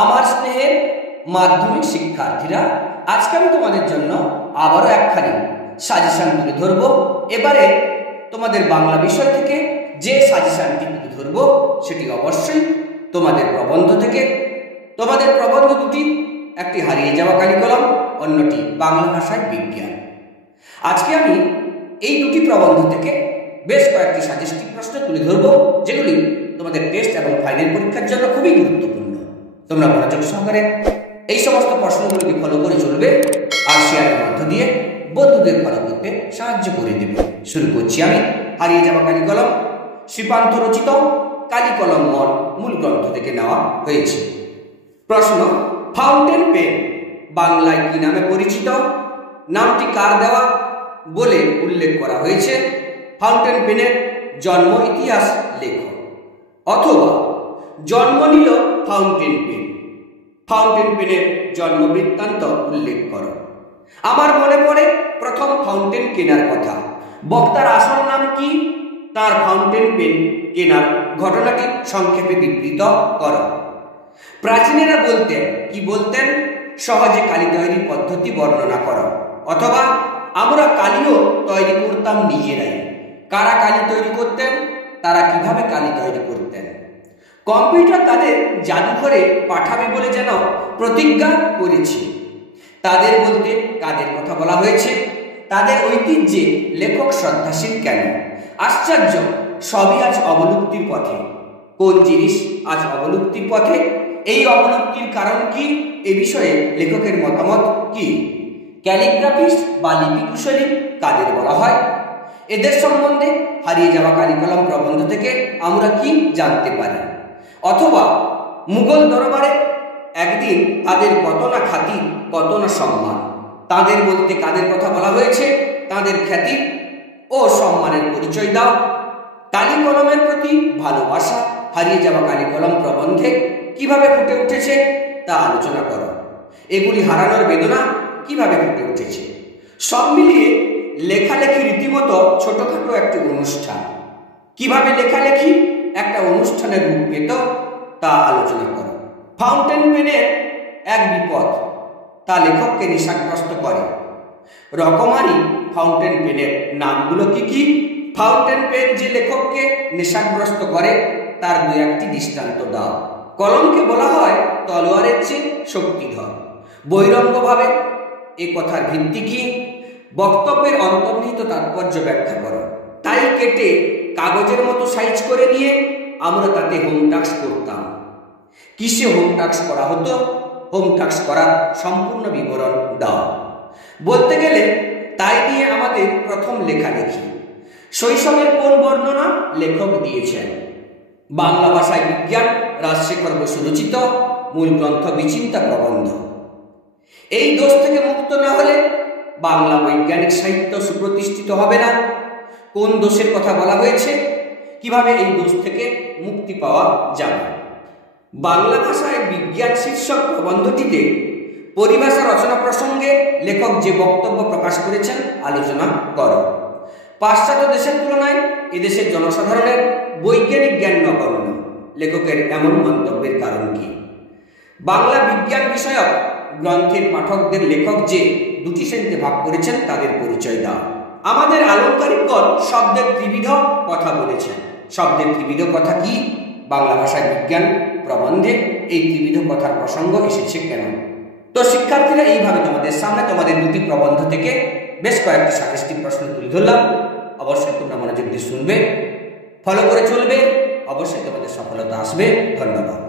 আমার স্নেহের মাধ্যমিক শিক্ষার্থীরা, আজকে আমি তোমাদের জন্য আবারও একখানি সাজেশন তুলে ধরব। এবারে তোমাদের বাংলা বিষয় থেকে যে সাজেশনটি তুলে ধরব সেটি অবশ্যই তোমাদের প্রবন্ধ থেকে। তোমাদের প্রবন্ধ দুটি, একটি হারিয়ে যাওয়া কালিকলম, অন্যটি বাংলা ভাষায় বিজ্ঞান। আজকে আমি এই দুটি প্রবন্ধ থেকে বেশ কয়েকটি সাজেস্টিভ প্রশ্ন তুলে ধরব, যেগুলি তোমাদের টেস্ট এবং ফাইনাল পরীক্ষার জন্য খুবই গুরুত্বপূর্ণ। তোমরা মনোযোগ সহকারে এই সমস্ত প্রশ্নগুলিকে ফলো করে চলবে আর শেয়ারের মধ্য দিয়ে বন্ধুদের ফলো করতে সাহায্য করে দেবে। শুরু করছি আমি। হারিয়ে যাওয়া কালিকলম শ্রীপান্থ রচিত কালিকলম মন মূল গ্রন্থ থেকে নেওয়া হয়েছে। প্রশ্ন, ফাউন্টেন পেন বাংলায় কি নামে পরিচিত? নামটি কার দেওয়া বলে উল্লেখ করা হয়েছে? ফাউন্টেন পেনের জন্ম ইতিহাস লেখো। অথবা জন্ম নিল ফাউন্টেন পেন, ফাউন্টেন পেনের জন্ম বৃত্তান্ত উল্লেখ করো। আমার মনে পড়ে প্রথম ফাউন্টেন কেনার কথা। বক্তার আসল নাম কি? তার ফাউন্টেন পেন কেনার ঘটনাটি সংক্ষেপে বিবৃত করো। প্রাচীনেরা বলতেন, কি বলতেন? সহজে কালি তৈরির পদ্ধতি বর্ণনা করো। অথবা আমরা কালিও তৈরি করতাম নিজেরাই। কারা কালি তৈরি করতেন? তারা কিভাবে কালি তৈরি করতেন? কম্পিউটার তাদের জাদুঘরে পাঠাবে বলে যেন প্রতিজ্ঞা করেছে। তাদের বলতে কাদের কথা বলা হয়েছে? তাদের ঐতিহ্যে লেখক শ্রদ্ধাশীল কেন? আশ্চর্য, সবই আজ অবলুপ্তির পথে। কোন জিনিস আজ অবলুপ্তির পথে? এই অবলুপ্তির কারণ কি? এ বিষয়ে লেখকের মতামত কি? ক্যালিগ্রাফিস্ট বা লিপিকুশলী কাদের বলা হয়? এদের সম্বন্ধে হারিয়ে যাওয়া কালিকলম প্রবন্ধ থেকে আমরা কি জানতে পারি? অথবা মুঘল দরবারে একদিন তাদের কত না খ্যাতি, কত না সম্মান। তাদের বলতে কাদের কথা বলা হয়েছে? তাদের খ্যাতি ও সম্মানের পরিচয় দাও। কালিকলমের প্রতি ভালোবাসা হারিয়ে যাওয়া কালিকলম প্রবন্ধে কিভাবে ফুটে উঠেছে তা আলোচনা করো। এগুলি হারানোর বেদনা কিভাবে ফুটে উঠেছে? সব মিলিয়ে লেখালেখি রীতিমতো ছোটখাটো একটি অনুষ্ঠান। কিভাবে লেখালেখি একটা অনুষ্ঠানের রূপ পেত তা আলোচনা করো। ফাউন্টেন পেনের এক বিপদ, তা লেখককে নেশাগ্রস্ত করে। রকমারি ফাউন্টেন পেনের নামগুলো কি কি? ফাউন্টেন পেন যে লেখককে নেশাগ্রস্ত করে তার দু একটি দৃষ্টান্ত দাও। কলমকে বলা হয় তলোয়ারের চেয়ে শক্তিধর। বহিরঙ্গভাবে এ কথার ভিত্তি কি? বক্তব্যের অন্তর্নিহিত তাৎপর্য ব্যাখ্যা করো। তাই কেটে কাগজের মতো সাইজ করে নিয়ে আমরা তাতে হোম টাস্ক করতাম। কিসে হোম টাস্ক করা হতো? হোম টাস্ক করার সম্পূর্ণ বিবরণ দাও। বলতে গেলে তাই নিয়ে আমাদের প্রথম লেখালেখি। শৈশবের কোন বর্ণনা লেখক দিয়েছেন? বাংলা ভাষায় বিজ্ঞান রাজশেখর বসু রচিত মূল গ্রন্থ বিচিন্তা প্রবন্ধ। এই দোষ থেকে মুক্ত না হলে বাংলা বৈজ্ঞানিক সাহিত্য সুপ্রতিষ্ঠিত হবে না। কোন দোষের কথা বলা হয়েছে? কিভাবে এই দোষ থেকে মুক্তি পাওয়া যাবে? বাংলা ভাষায় বিজ্ঞান শীর্ষক প্রবন্ধটিতে পরিভাষা রচনা প্রসঙ্গে লেখক যে বক্তব্য প্রকাশ করেছেন আলোচনা করো। পাশ্চাত্য দেশের তুলনায় এদেশের জনসাধারণের বৈজ্ঞানিক জ্ঞান নগণ্য। লেখকের এমন মন্তব্যের কারণ কি? বাংলা বিজ্ঞান বিষয়ক গ্রন্থের পাঠকদের লেখক যে দুটি শ্রেণীতে ভাগ করেছেন তাদের পরিচয় দাও। আমাদের আলংকারিকগণ শব্দের ত্রিবিধ কথা বলেছেন। শব্দের ত্রিবিধ কথা কি? বাংলা ভাষায় বিজ্ঞান প্রবন্ধে এই ত্রিবিধ কথার প্রসঙ্গ এসেছে কেন? তো শিক্ষার্থীরা, এইভাবে তোমাদের সামনে তোমাদের দুটি প্রবন্ধ থেকে বেশ কয়েকটি সাজেস্টিভ প্রশ্ন তুলে ধরলাম। অবশ্যই তোমরা মনোযোগ দিয়ে শুনবে, ফলো করে চলবে। অবশ্যই তোমাদের সফলতা আসবে। ধন্যবাদ।